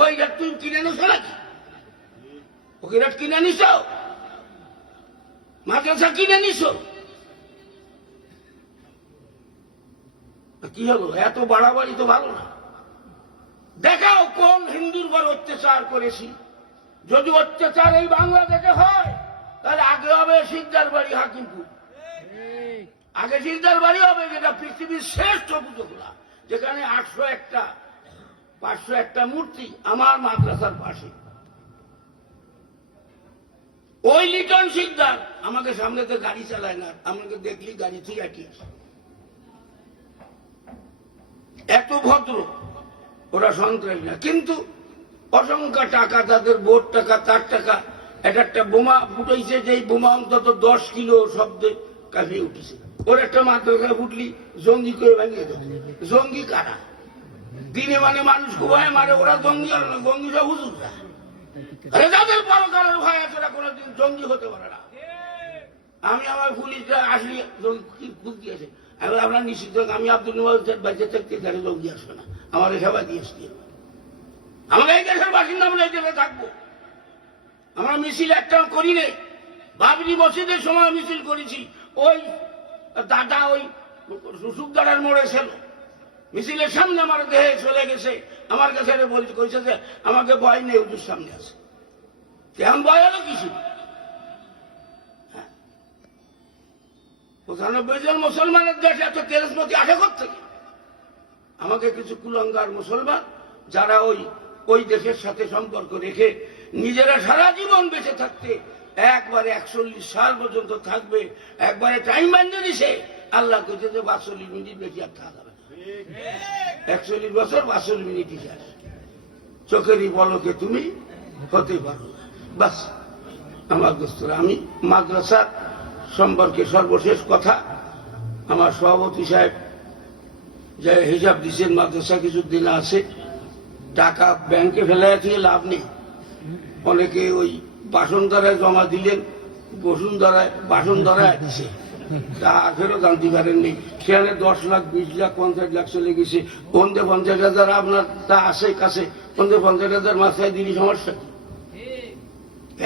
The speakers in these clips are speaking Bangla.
ভৈরাট তুই কিনে নিছো নাকি? ফকিরাট কিনে নিছ, মাদ্রাসা কিনে নিছো, কি হলো? এত বাড়াবাড়ি তো ভালো না। দেখাও কোন হিন্দুর ঘর অত্যাচার করেছি। যদি অত্যাচার এই বাংলাদেশে হয় তাহলে আগে হবে সিকদার বাড়ি হাকিমপুর, আগে সিকদার বাড়ি হবে, যেটা পৃথিবীর শ্রেষ্ঠ পুজোগুলা, যেখানে 501টা মূর্তি আমার মাদ্রাসার পাশে। ওই লিটন সিকদার আমাকে সামনেতে গাড়ি চালায় না, আমাকে দেখলি গাড়ি থেকে আটিয়েছে। এত ভদ্র ওরা, সন্ত্রাসী না। কিন্তু অসংখ্য টাকা, তাদের ভোট টাকা, তার টাকা, একটা বোমা ফুটাইছে, যে বোমা অন্তত 10 কিলো শব্দে কাঁপিয়ে উঠেছে। ওর একটা মাদ্রাসা ফুটলি জঙ্গি করে ভাঙিয়ে দেবে। জঙ্গি কারা? দিনে মানে মানুষ খুবায় মারে, ওরা জঙ্গি আর না, জঙ্গি সব হুজুররা। যাদের পরকালের ভয় আছে ওরা কোনোদিন জঙ্গি হতে পারে না। আমি আমার পুলিশরা আসলি বুদ্ধি আছে, আমি আপনার নিষিদ্ধ, আমি আব্দুল বাইরে থাকতে তাহলে জঙ্গি আসবে না, আমার সেবা দিয়ে আসতে। আমরা এই দেশের বাসিন্দা, আমরা এই দেশে থাকবো। আমরা মিছিল একটা করি নেই। বাবরি মসজিদের সময় মিছিল করেছি, ওই দাদা ওই সুসুকদারের মোড়ে ছিল, মিছিলের সামনে আমার দেহে চলে গেছে, আমার কাছে কইছে যে আমাকে ভয় নেই, হুজুর সামনে আছে। কেমন ভয় হলো কিছু? 95 জন মুসলমানের দেশে এত তেজমতি আসে থেকে। আমাকে কিছু কুলঙ্গার মুসলমান যারা ওই দেশের সাথে সম্পর্ক রেখে নিজেরা সারা জীবন বেঁচে থাকতে একবারে 41 সাল পর্যন্ত থাকবে, একবারে টাইম বান্ধে দিছে। আল্লাহ কইছে যে 42 মিনিট বেশি আর থাকা যাবে না। 41 বছর 42 মিনিট শেষ। চোখেরই পলকে তুমি হতে পারো না। বাস আমার দোস্তরা, আমি মাদ্রাসা সম্পর্কে সর্বশেষ কথা, আমার সভাপতি সাহেব যে হিসাব দিচ্ছেন, মাদ্রাসা কিছু দিন আছে, টাকা ব্যাংকে ফেলে দিয়ে লাভ নেই। অনেকে ওই বাসনধারায় জমা দিলেন, বাসনধারায় দিছে, তা ফেরত আনতে পারেন নেই। সেখানে 10 লাখ 20 লাখ 50 লাখ চলে গেছে। অন্ধে 50,000 আপনার তা আছে কাছে, অন্ধে 50,000 মাথায় দিলি সমস্যা।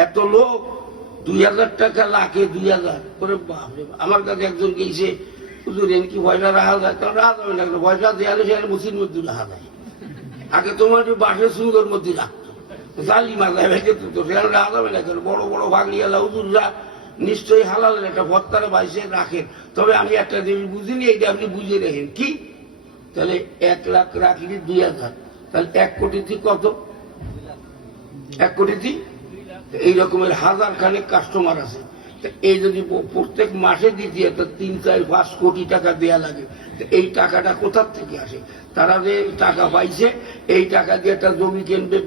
এত লোক 2000 টাকা লাখে 2000 করে, বাপরে। আমার কাছে একজন গেছে, হুজুর কি পয়সা রাখা যায়? কারণ রাখা যাবে না, পয়সা দেওয়ালে সেখানে মুসির মধ্যে রাখা যায়। আগে তোমার বাসের সুন্দর মধ্যে রাখতো, জালি মাথায় ভেজে তো সেখানে রাখা যাবে না। বড় বড় ভাগলিয়ালা হুজুররা নিশ্চয়ই হালালের একটা ভত্তারে বাইসে রাখেন। তবে আমি একটা জিনিস বুঝিনি, এইটা আপনি বুঝে রাখেন কি? তাহলে 1 লাখ রাখলি 2000, তাহলে 1 কোটিতে কত? 1 কোটিতে এই রকমের 1000 খানেক কাস্টমার আছে। এই যদি প্রত্যেক মাসে দিতে 3, 4, 5 কোটি টাকা দেয়া লাগে, এই টাকাটা কোথার থেকে আসে? তারা যে টাকা পাইছে, এই টাকা দিয়ে একটা জমি কিনবে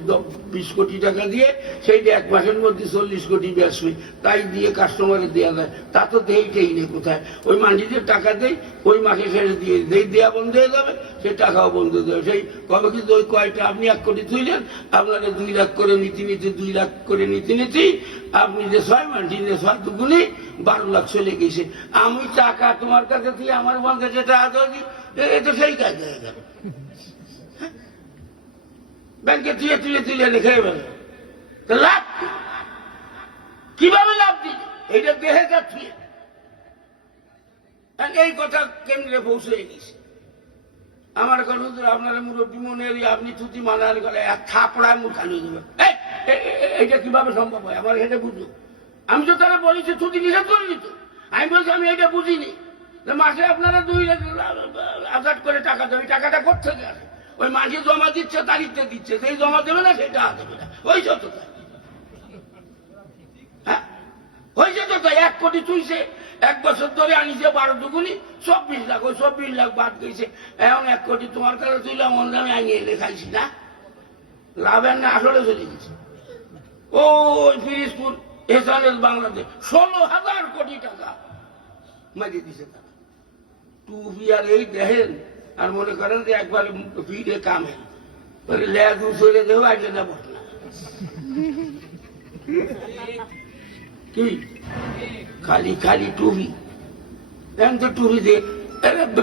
20 কোটি টাকা দিয়ে, সেইটা 1 মাসের মধ্যে 40 কোটি বেচবে, তাই দিয়ে কাস্টমারে দেওয়া যায়। তা তো দেইটাই নেই কোথায়। ওই মান্ডিতে টাকা দেয়, ওই মাসে শেষে দিয়ে দেওয়া বন্ধ হয়ে যাবে, সেই টাকাও বন্ধ হয়ে যাবে। সেই কবে কিন্তু ওই কয়টা আপনি 1 কোটি তুইলেন, আপনাকে 2 লাখ করে নীতি 2 লাখ করে নীতি আপনি যে 6 মান্ডি 6 দুগুণে 12 লাখ চলে গেছে। আমি টাকা তোমার কাছে থেকে আমার বন্ধে যেটা আদি, এটা সেই কাজ হয়ে গেল। ব্যাংকে তুলে লিখে ফেলে, লাভ কিভাবে লাভ দিল? এইটা দেহে যাচ্ছে। এই কথা কেন্দ্রে পৌঁছে গেছে। আমার কথা আপনারা মুরব্বী মনে আপনি থুতি মানার গেলে 1 থাপড়ায় মুখ খালি দেবেন। এইটা কিভাবে সম্ভব হয়? আমার এটা বুঝলো। আমি তো তারা বলেছি থুতি নিষেধ করে দিত। আমি বলছি আমি এটা বুঝিনি, মাসে আপনারা 2,000 করে টাকা দেবে। টাকাটা কোথেকে আসে? ওই মাসে জমা দিচ্ছে, তারিখটা দিচ্ছে, সেই জমা দেবে না, সেটা দেবে না। ওই যত তাই, হ্যাঁ ওই যত তাই। 1 কোটি চুইছে, 1 বছর ধরে আনিছে 12 দুগুনি 24 লাখ। ওই 24 লাখ বাদ গেছে। এখন 1 কোটি তোমার কাছে তুইলাম, অন্য আমি আনিয়ে লেখাইছি না, লাভের না আসলে চলে গেছে। ওই ফিরিজপুর এহসানের বাংলাদেশ 16,000 কোটি টাকা মারিয়ে দিছে তারা। টুপি আর এই দেখেন, আর মনে করেন যে একবার ফিরে কামে লেজ উচরে দেবো, আগে যাব না কি খালি খালি টুপি। এখন তো টুপি দিয়ে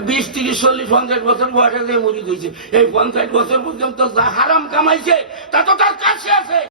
20, 30, 40, 50 বছর বয়সে দিয়ে মরি গেছে। এই 50 বছর পর্যন্ত যা হারাম কামাইছে তা তো তার কাছে আছে।